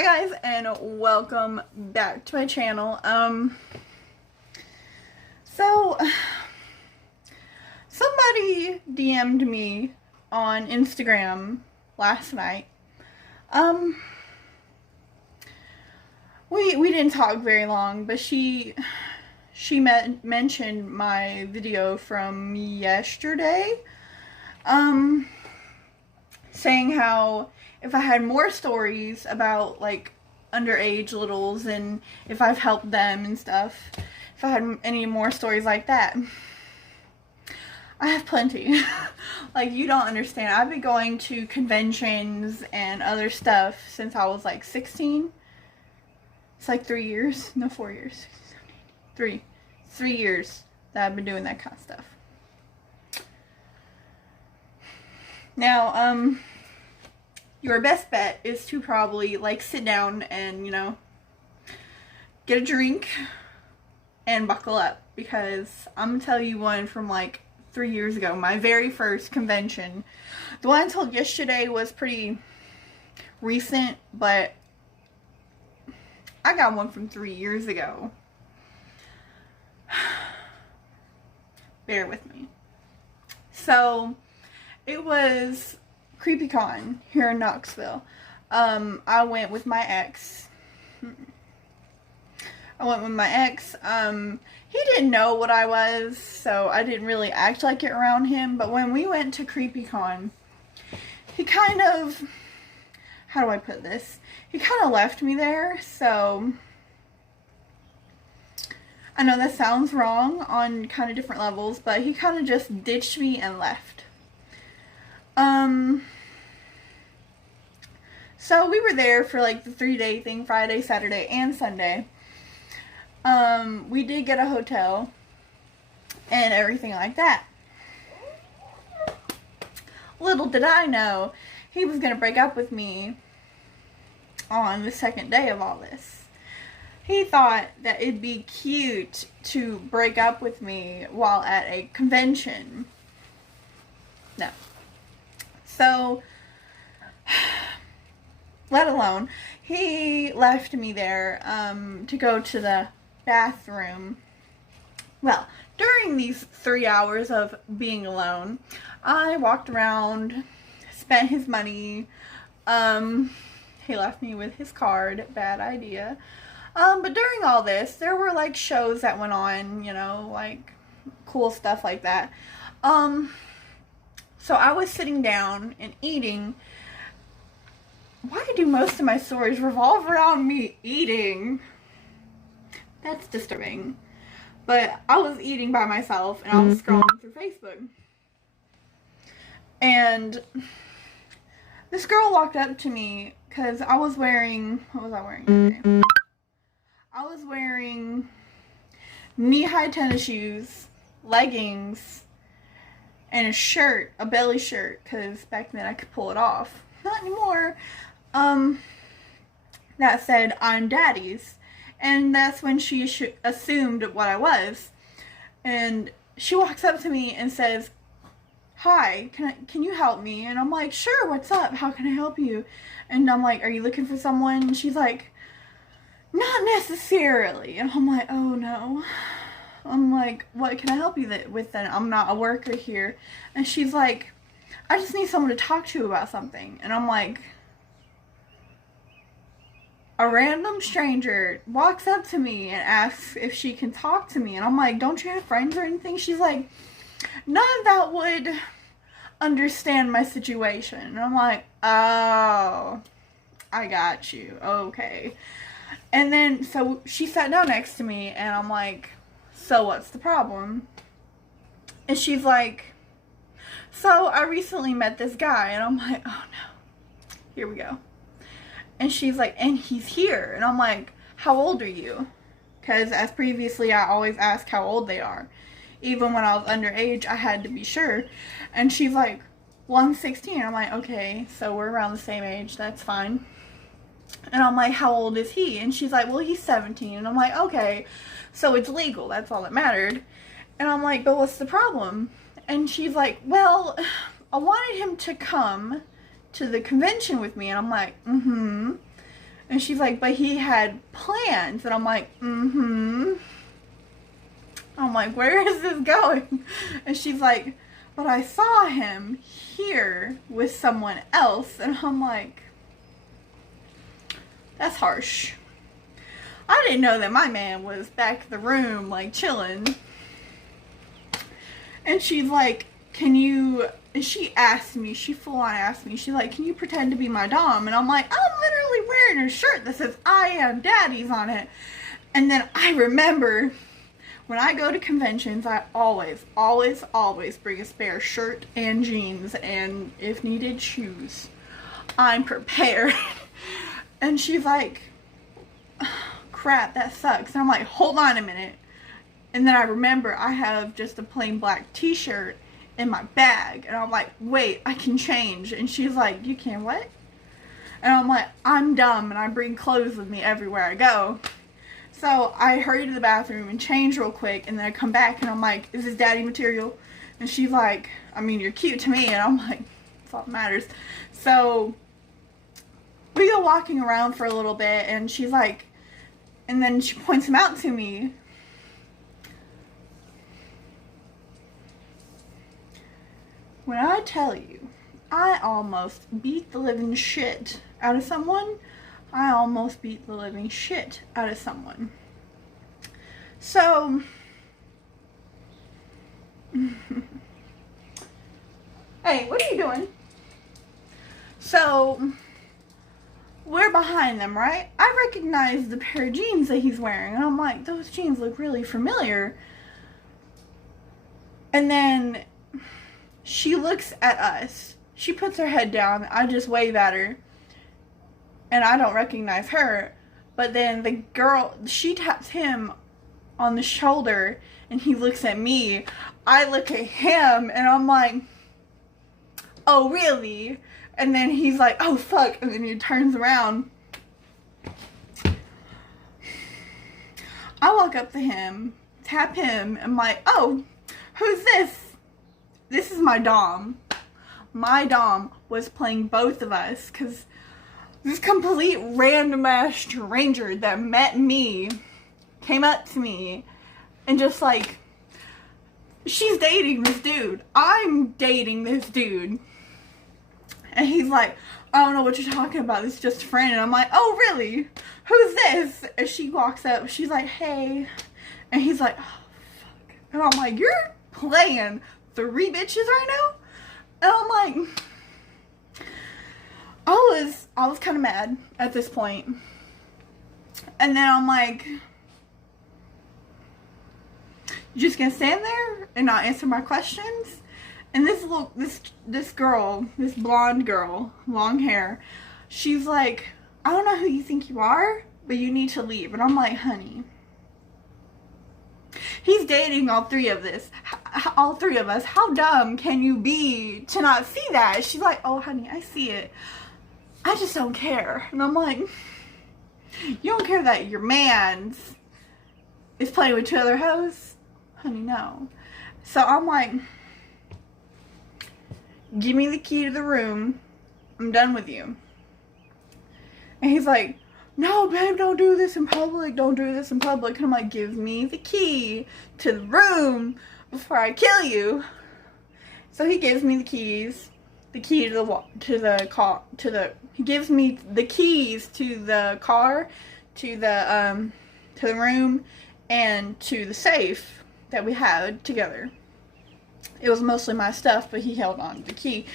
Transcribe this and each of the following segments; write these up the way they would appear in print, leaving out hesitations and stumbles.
Hi guys, and welcome back to my channel. Somebody DM'd me on Instagram last night. We didn't talk very long, but she mentioned my video from yesterday, saying how if I had more stories about like underage littles and if I've helped them and stuff, if I had any more stories like that. I have plenty. Like, you don't understand. I've been going to conventions and other stuff since I was like 16. It's like 3 years. No, 4 years. 3 years that I've been doing that kind of stuff. Now, your best bet is to probably like sit down and, you know, get a drink and buckle up, because I'm gonna tell you one from like 3 years ago, my very first convention. The one I told yesterday was pretty recent, but I got one from 3 years ago. Bear with me. So it was CreepyCon here in Knoxville. I went with my ex. He didn't know what I was, so I didn't really act like it around him. But when we went to CreepyCon, he kind of, how do I put this? He kind of left me there, so I know that sounds wrong on kind of different levels, but he kind of just ditched me and left. So we were there for like the 3-day thing, Friday, Saturday, and Sunday. We did get a hotel and everything like that. Little did I know he was going to break up with me on the second day of all this. He thought that it'd be cute to break up with me while at a convention. No. So, let alone, he left me there to go to the bathroom. Well, during these 3 hours of being alone, I walked around, spent his money. He left me with his card. Bad idea. But during all this, there were like shows that went on, you know, like cool stuff like that. So I was sitting down and eating. Why do most of my stories revolve around me eating? That's disturbing. But I was eating by myself and I was scrolling through Facebook. And this girl walked up to me because I was wearing, what was I wearing today? I was wearing knee-high tennis shoes, leggings, and a shirt, a belly shirt, because back then I could pull it off. Not anymore. That said, "I'm Daddy's." And that's when she assumed what I was. And she walks up to me and says, "Hi, can you help me?" And I'm like, "Sure, what's up? How can I help you?" And I'm like, "Are you looking for someone?" And she's like, "Not necessarily." And I'm like, "Oh no." I'm like, "What can I help you with then? I'm not a worker here." And she's like, "I just need someone to talk to about something." And I'm like, a random stranger walks up to me and asks if she can talk to me. And I'm like, "Don't you have friends or anything?" She's like, "None that would understand my situation." And I'm like, "Oh, I got you. Okay." And then, so she sat down next to me and I'm like, "So what's the problem?" And she's like, "So I recently met this guy." And I'm like, "Oh no, here we go." And she's like, "And he's here." And I'm like, "How old are you?" Because as previously, I always ask how old they are. Even when I was underage, I had to be sure. And she's like, "Well, I'm 16. I'm like, "Okay, so we're around the same age. That's fine." And I'm like, "How old is he?" And she's like, "Well, he's 17. And I'm like, "Okay, so it's legal. That's all that mattered." And I'm like, "But what's the problem?" And she's like, "Well, I wanted him to come to the convention with me." And I'm like, And And she's like, but he had plans. And I'm like, mm-hmm. I'm like, where is this going? And she's like, but I saw him here with someone else. And I'm like, that's harsh. I didn't know that my man was back in the room, like, chilling. And she's like, can you... And she asked me, she full on asked me, she's like, can you pretend to be my dom? And I'm like, I'm literally wearing a shirt that says I am daddy's on it. And then I remember, when I go to conventions, I always bring a spare shirt and jeans, and if needed, shoes. I'm prepared. And she's like, crap, that sucks. And I'm like, hold on a minute. And then I remember I have just a plain black t-shirt in my bag. And I'm like, wait, I can change. And she's like, you can what? And I'm like, I'm dumb and I bring clothes with me everywhere I go. So I hurry to the bathroom and change real quick. And then I come back and I'm like, is this daddy material? And she's like, I mean, you're cute to me. And I'm like, that's all that matters. So we go walking around for a little bit and she's like, and then she points him out to me. When I tell you, I almost beat the living shit out of someone. I almost beat the living shit out of someone. So, hey, what are you doing? So, we're behind them, right? I recognize the pair of jeans that he's wearing, and I'm like, those jeans look really familiar. And then she looks at us. She puts her head down. I just wave at her. And I don't recognize her. But then the girl, she taps him on the shoulder. And he looks at me. I look at him. And I'm like, oh, really? And then he's like, oh, fuck. And then he turns around. I walk up to him. Tap him. I'm like, oh, who's this? This is my dom. My dom was playing both of us because this complete random ass stranger that met me came up to me and just like, she's dating this dude. I'm dating this dude. And he's like, I don't know what you're talking about. This is just a friend. And I'm like, oh, really? Who's this? And she walks up. She's like, hey. And he's like, oh, fuck. And I'm like, you're playing 3 bitches right now? And I'm like, I was kind of mad at this point. And then I'm like, you just gonna stand there and not answer my questions? And this girl, this blonde girl, long hair, she's like, I don't know who you think you are, but you need to leave. And I'm like, honey, he's dating all 3 of us. How dumb can you be to not see that? She's like, oh, honey, I see it. I just don't care. And I'm like, you don't care that your man's is playing with 2 other hoes? Honey, no. So I'm like, give me the key to the room. I'm done with you. And he's like, no, babe, don't do this in public. Don't do this in public. And I'm like, give me the key to the room before I kill you. So he gives me the keys. The key he gives me the keys to the car, to the room, and to the safe that we had together. It was mostly my stuff, but he held on to the key,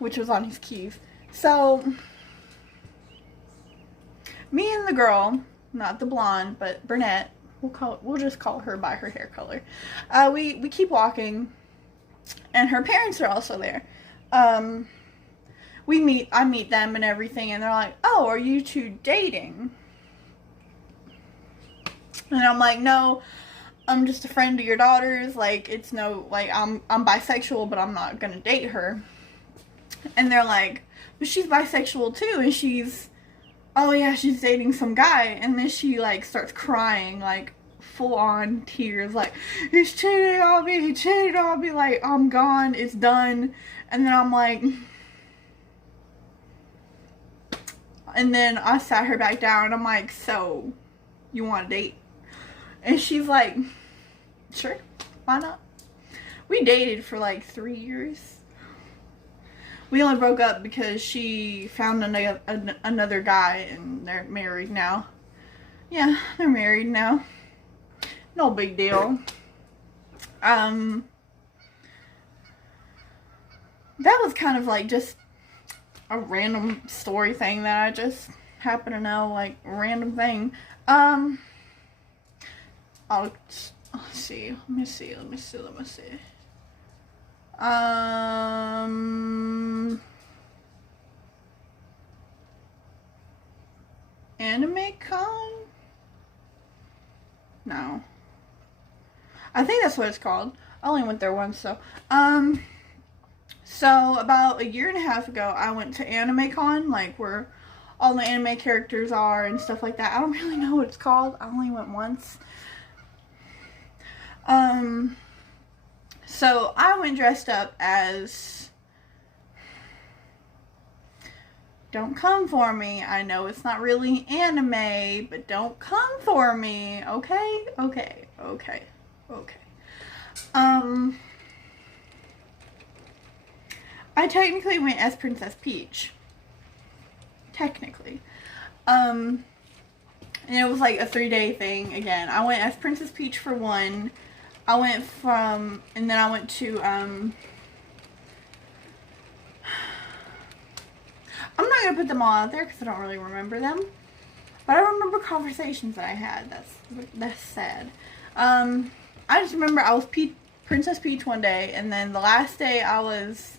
which was on his keys. So me and the girl, not the blonde, but brunette, we'll just call her by her hair color. We keep walking, and her parents are also there. I meet them and everything, and they're like, oh, are you 2 dating? And I'm like, no, I'm just a friend of your daughter's. Like, it's no, like, I'm bisexual, but I'm not gonna date her. And they're like, but she's bisexual too, and she's, oh yeah, she's dating some guy. And then she, like, starts crying, like, full on tears, like, he's cheating on me, he cheated on me, like, I'm gone, it's done. And then I'm like, And then I sat her back down and I'm like, so, you want a date? And she's like, sure, why not? We dated for like 3 years. We only broke up because she found another guy and they're married now. Yeah, they're married now. No big deal. That was kind of like just a random story thing that I just happen to know, like a random thing. I'll see. Let me see. Anime Con? No. I think that's what it's called. I only went there once, so. So about a year and a half ago, I went to Anime Con, like where all the anime characters are and stuff like that. I don't really know what it's called. I only went once. So I went dressed up as, don't come for me. I know it's not really anime, but don't come for me. Okay. I technically went as Princess Peach. Technically. And it was like a 3-day thing again. I went as Princess Peach for one. And then I went to, I'm not going to put them all out there because I don't really remember them. But I remember conversations that I had. That's sad. I just remember I was Princess Peach one day, and then the last day I was,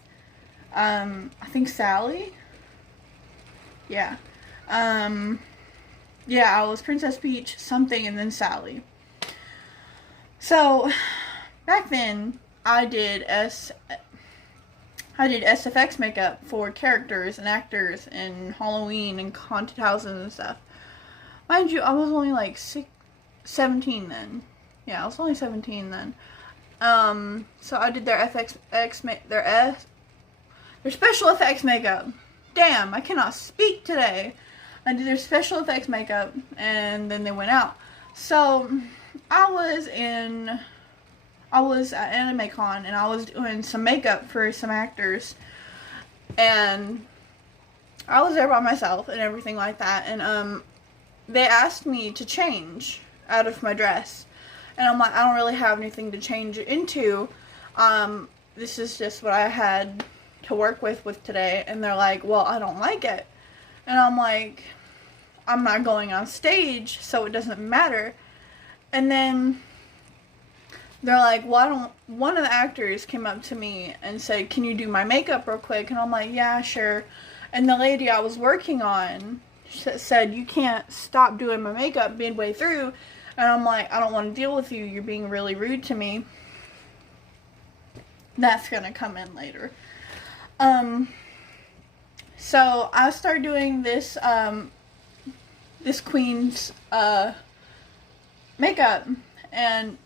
I think Sally. Yeah. Yeah, I was Princess Peach, something, and then Sally. So, back then, I did SFX makeup for characters and actors in Halloween and haunted houses and stuff. Mind you, I was only like 17 then. Yeah, I was only 17 then. So I did their special effects makeup. Damn, I cannot speak today. I did their special effects makeup, and then they went out. So I was at Anime Con, and I was doing some makeup for some actors, and I was there by myself and everything like that, and they asked me to change out of my dress, and I'm like, I don't really have anything to change it into. This is just what I had to work with today. And they're like, well, I don't like it. And I'm like, I'm not going on stage, so it doesn't matter. And then they're like, well, one of the actors came up to me and said, can you do my makeup real quick? And I'm like, yeah, sure. And the lady I was working on said, you can't stop doing my makeup midway through. And I'm like, I don't want to deal with you. You're being really rude to me. That's gonna come in later. So I started doing this, this queen's, makeup, and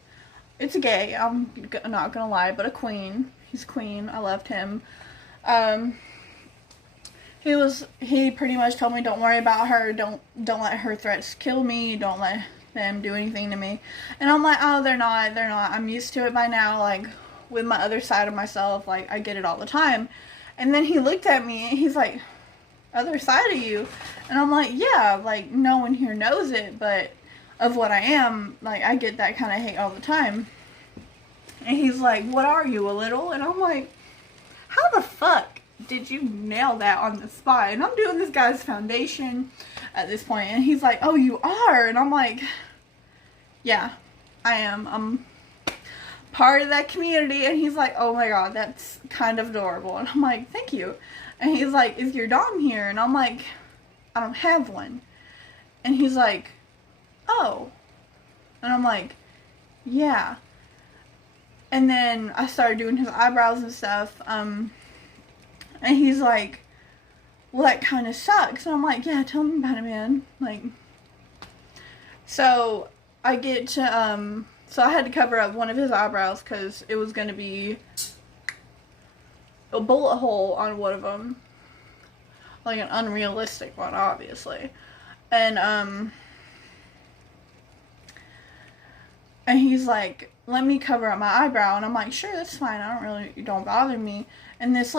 it's a gay, I'm not gonna lie, but a queen. He's a queen. I loved him. He pretty much told me, don't worry about her, don't let her threats kill me, don't let them do anything to me. And I'm like, oh, they're not, I'm used to it by now, like, with my other side of myself, like, I get it all the time. And then he looked at me, and he's like, other side of you? And I'm like, yeah, like, no one here knows it, but of what I am, like, I get that kind of hate all the time. And he's like, what are you, a little? And I'm like, how the fuck did you nail that on the spot? And I'm doing this guy's foundation at this point, and he's like, oh, you are? And I'm like, yeah, I am. I'm part of that community. And he's like, oh my god, that's kind of adorable. And I'm like, thank you. And he's like, is your dom here? And I'm like, I don't have one. And he's like, oh. And I'm like, yeah. And then I started doing his eyebrows and stuff. And he's like, well, that kind of sucks. And I'm like, yeah, tell me about it, man. Like, so I get to, so I had to cover up one of his eyebrows because it was going to be a bullet hole on one of them. like an unrealistic one, obviously. And he's like, let me cover up my eyebrow. And I'm like, sure, that's fine. You don't bother me. And this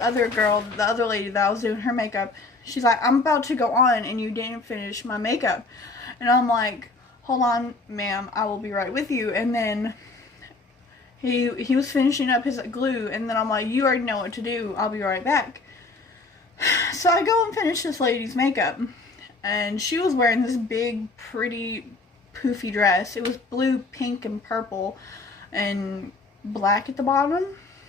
other girl, the other lady that I was doing her makeup, she's like, I'm about to go on and you didn't finish my makeup. And I'm like, hold on, ma'am, I will be right with you. And then he was finishing up his glue, and then I'm like, you already know what to do. I'll be right back. So I go and finish this lady's makeup. And she was wearing this big, pretty, poofy dress. It was blue, pink, and purple, and black at the bottom.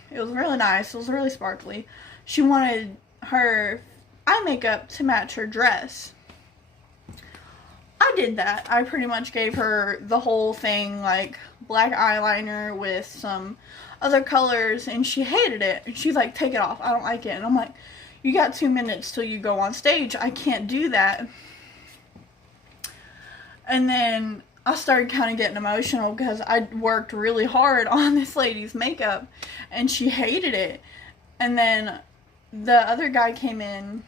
It was really nice. It was really sparkly. She wanted her eye makeup to match her dress. I did that. I pretty much gave her the whole thing, like black eyeliner with some other colors, and she hated it. And she's like, take it off. I don't like it. And I'm like, you got 2 minutes till you go on stage. I can't do that. And then I started kind of getting emotional because I worked really hard on this lady's makeup and she hated it. And then the other guy came in,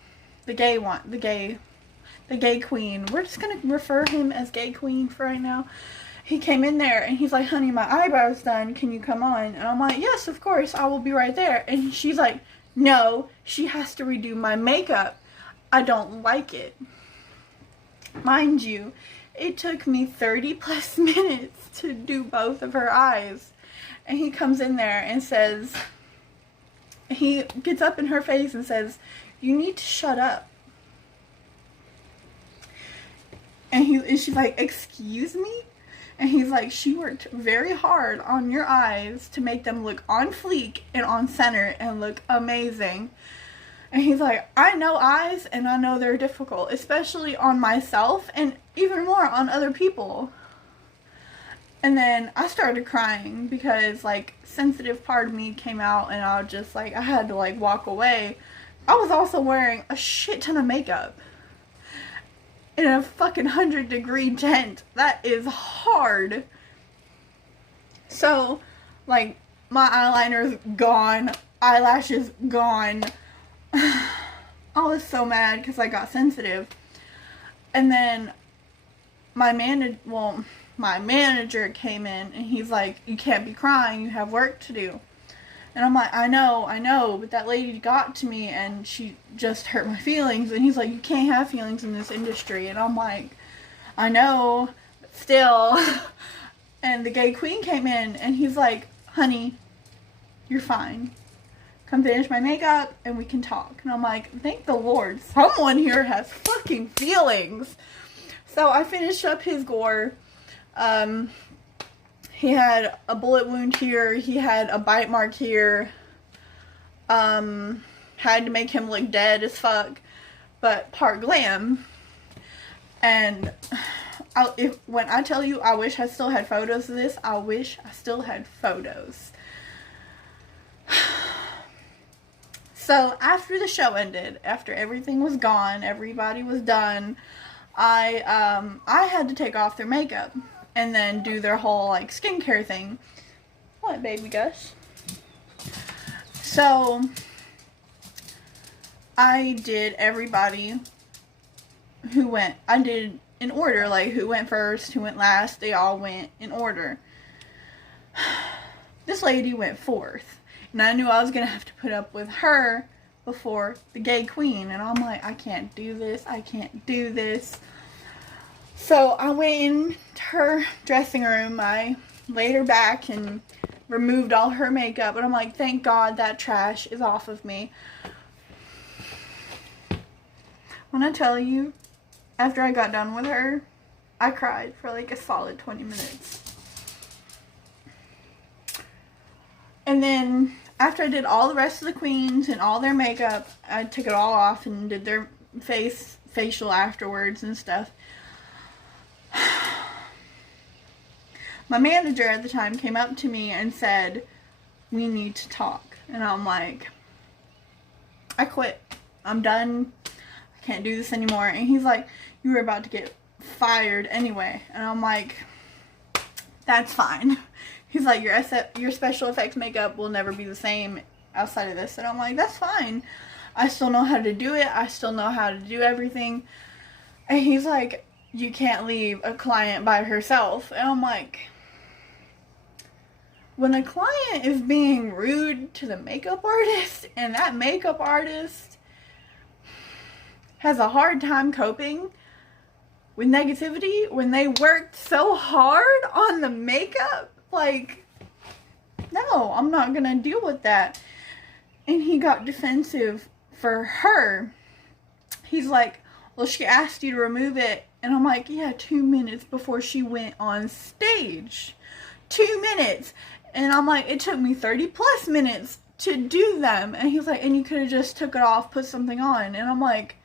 the gay queen. We're just going to refer him as gay queen for right now. He came in there and he's like, honey, my eyebrow's done. Can you come on? And I'm like, yes, of course. I will be right there. And she's like, no, she has to redo my makeup. I don't like it. Mind you, it took me 30 plus minutes to do both of her eyes. And he comes in there and says, he gets up in her face and says, you need to shut up. And she's like, excuse me? And he's like, she worked very hard on your eyes to make them look on fleek and on center and look amazing. And he's like, I know eyes and I know they're difficult, especially on myself and even more on other people. And then I started crying because, like, sensitive part of me came out and I was just like, I had to, like, walk away. I was also wearing a shit ton of makeup in a fucking 100-degree tent. That is hard. So, like, my eyeliner's gone, eyelashes gone. I was so mad because I got sensitive. And then my manager came in and he's like, you can't be crying, you have work to do. And I'm like, I know, but that lady got to me and she just hurt my feelings. And he's like, you can't have feelings in this industry. And I'm like, I know, but still. And the gay queen came in and he's like, honey, you're fine. Come finish my makeup and we can talk. And I'm like, thank the Lord, someone here has fucking feelings. So I finished up his gore. He had a bullet wound here. He had a bite mark here. Had to make him look dead as fuck, but part glam. And when I tell you I wish I still had photos of this, I wish I still had photos. So after the show ended, after everything was gone, everybody was done, I had to take off their makeup and then do their whole, like, skincare thing. What, baby Gus? So I did everybody who went. I did in order, like, who went first, who went last. They all went in order. This lady went fourth. And I knew I was going to have to put up with her before the gay queen. And I'm like, I can't do this. I can't do this. So I went into her dressing room. I laid her back and removed all her makeup. And I'm like, thank God that trash is off of me. When I tell you, after I got done with her, I cried for like a solid 20 minutes. And then after I did all the rest of the queens and all their makeup, I took it all off and did their facial afterwards and stuff. My manager at the time came up to me and said, we need to talk. And I'm like, I quit. I'm done. I can't do this anymore. And he's like, you were about to get fired anyway. And I'm like, that's fine. He's like, your special effects makeup will never be the same outside of this. And I'm like, that's fine. I still know how to do it. I still know how to do everything. And he's like, you can't leave a client by herself. And I'm like, when a client is being rude to the makeup artist, and that makeup artist has a hard time coping with negativity when they worked so hard on the makeup, like, no, I'm not gonna deal with that. And he got defensive for her. He's like, well, she asked you to remove it. And I'm like, yeah, 2 minutes before she went on stage. 2 minutes. And I'm like, it took me 30 plus minutes to do them. And he's like, and you could have just took it off, put something on. And I'm like,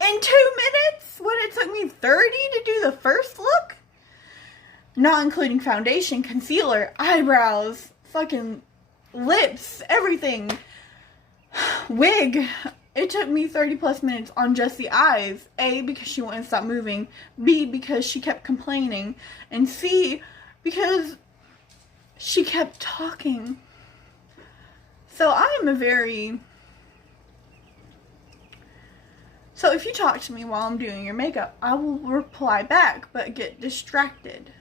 in 2 minutes? When it took me 30 to do the first look? Not including foundation, concealer, eyebrows, fucking lips, everything. Wig. It took me 30 plus minutes on just the eyes. A, because she wouldn't stop moving. B, because she kept complaining. And C, because she kept talking. So I am So if you talk to me while I'm doing your makeup, I will reply back, but get distracted.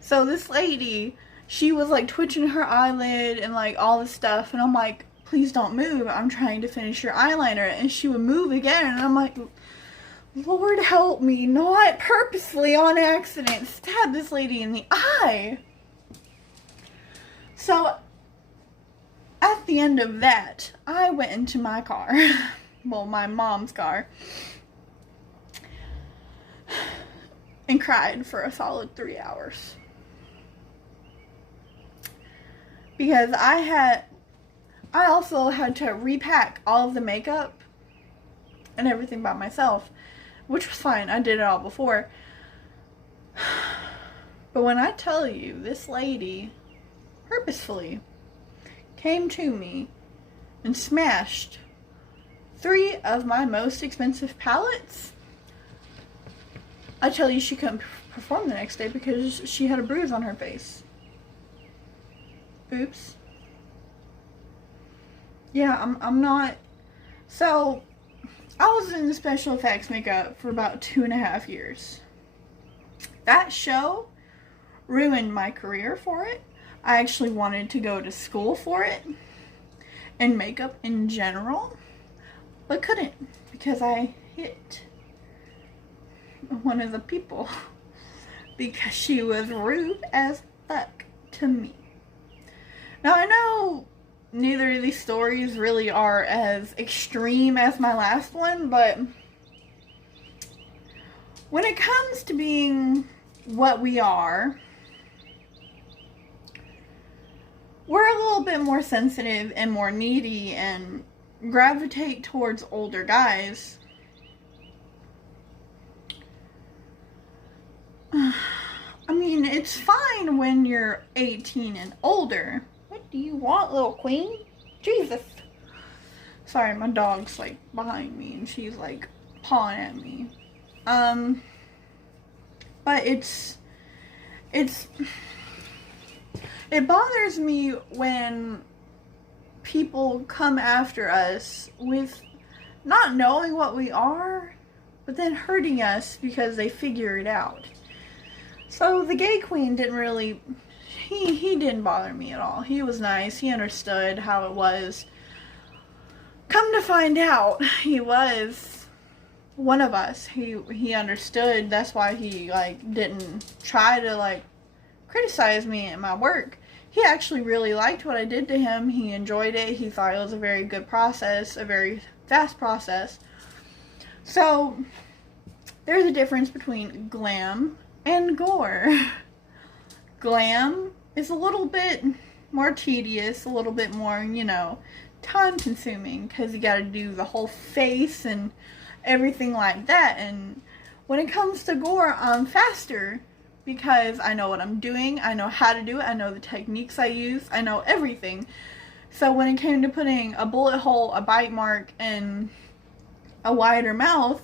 So this lady, she was like twitching her eyelid and like all this stuff. And I'm like, please don't move. I'm trying to finish your eyeliner. And she would move again. And I'm like, Lord help me, not purposely on accident stab this lady in the eye. So at the end of that, I went into my car. Well, my mom's car. And cried for a solid 3 hours. Because I also had to repack all of the makeup and everything by myself, which was fine. I did it all before. But when I tell you, this lady purposefully came to me and smashed 3 of my most expensive palettes, I tell you she couldn't perform the next day because she had a bruise on her face. Oops. Yeah, I'm not. So, I was in the special effects makeup for about 2.5 years. That show ruined my career for it. I actually wanted to go to school for it. And makeup in general. But couldn't. Because I hit one of the people. Because she was rude as fuck to me. Now I know neither of these stories really are as extreme as my last one, but when it comes to being what we are, we're a little bit more sensitive and more needy and gravitate towards older guys. I mean, it's fine when you're 18 and older. What do you want, little queen? Jesus. Sorry, my dog's like behind me and she's like pawing at me. But it bothers me when people come after us with not knowing what we are, but then hurting us because they figure it out. So the gay queen didn't really, he didn't bother me at all. He was nice. He understood how it was. Come to find out, he was one of us. He understood. That's why he like didn't try to like criticize me at my work. He actually really liked what I did to him. He enjoyed it. He thought it was a very good process, a very fast process. So there's a difference between glam and gore. Glam is a little bit more tedious, a little bit more, time consuming because you gotta do the whole face and everything like that. And when it comes to gore, I'm faster because I know what I'm doing, I know how to do it, I know the techniques I use, I know everything. So when it came to putting a bullet hole, a bite mark, and a wider mouth,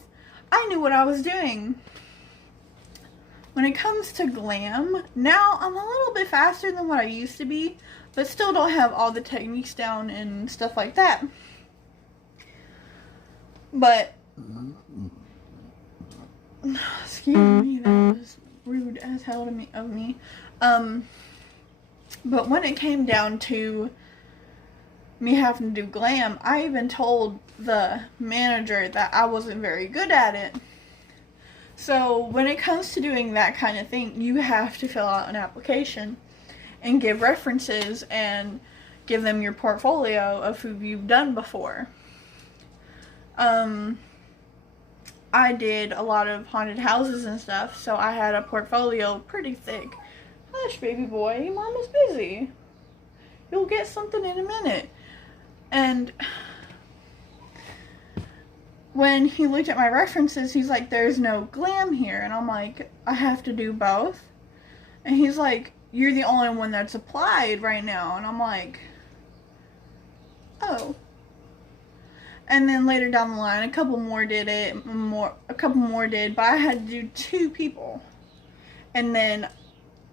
I knew what I was doing. When it comes to glam, now I'm a little bit faster than what I used to be, but still don't have all the techniques down and stuff like that. But, excuse me, that was rude as hell of me. But when it came down to me having to do glam, I even told the manager that I wasn't very good at it. So when it comes to doing that kind of thing, you have to fill out an application and give references and give them your portfolio of who you've done before. I did a lot of haunted houses and stuff, so I had a portfolio pretty thick. Hush, baby boy, Mama's busy. You'll get something in a minute. And when he looked at my references, he's like, there's no glam here. And I'm like, I have to do both? And he's like, you're the only one that's applied right now. And I'm like, oh. And then later down the line, a couple more did it, a couple more did, but I had to do 2 people. And then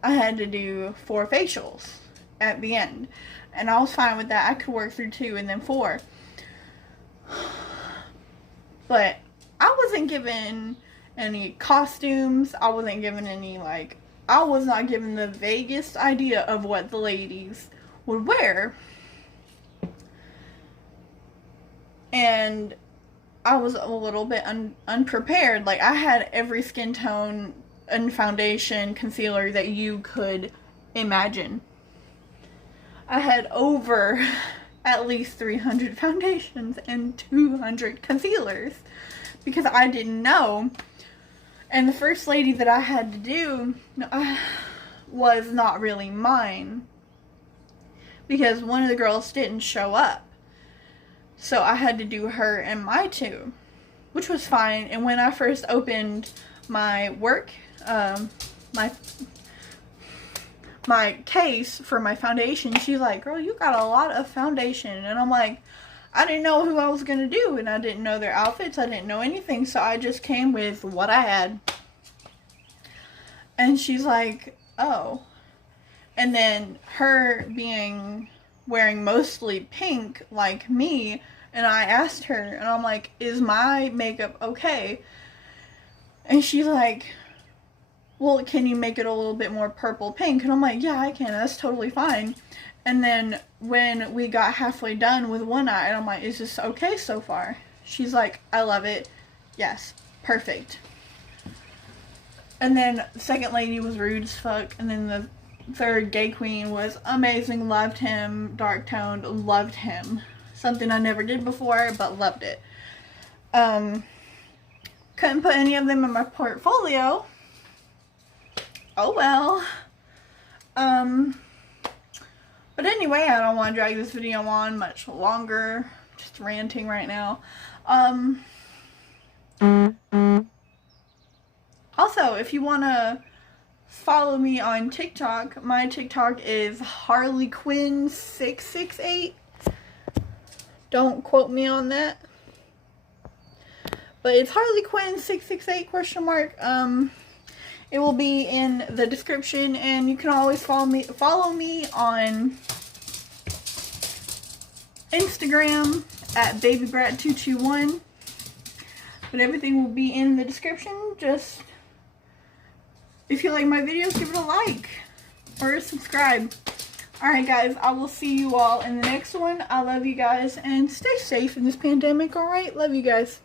I had to do 4 facials at the end. And I was fine with that. I could work through 2 and then 4. But I wasn't given any costumes. I wasn't given any, I was not given the vaguest idea of what the ladies would wear. And I was a little bit unprepared. Like, I had every skin tone and foundation, concealer that you could imagine. I had over at least 300 foundations and 200 concealers because I didn't know. And the first lady that I had to do was not really mine because one of the girls didn't show up. So I had to do her and my 2, which was fine. And when I first opened my work, my case for my foundation, she's like, girl, you got a lot of foundation. And I'm like, I didn't know who I was going to do, and I didn't know their outfits, I didn't know anything, so I just came with what I had. And she's like, oh. And then her wearing mostly pink like me, and I asked her, and I'm like, is my makeup okay? And she's like, well, can you make it a little bit more purple pink? And I'm like, yeah, I can, that's totally fine. And then when we got halfway done with one eye, and I'm like, is this okay so far? She's like, I love it. Yes, perfect. And then the second lady was rude as fuck, and then the third gay queen was amazing, loved him, dark toned, loved him. Something I never did before, but loved it. Couldn't put any of them in my portfolio. Oh well. But anyway, I don't want to drag this video on much longer. Just ranting right now. Also, if you want to follow me on TikTok, my TikTok is HarleyQuinn668. Don't quote me on that. But it's HarleyQuinn668 ? It will be in the description, and you can always follow me on Instagram at babybrat221. But everything will be in the description. Just, if you like my videos, give it a like or subscribe. Alright guys, I will see you all in the next one. I love you guys, and stay safe in this pandemic, alright? Love you guys.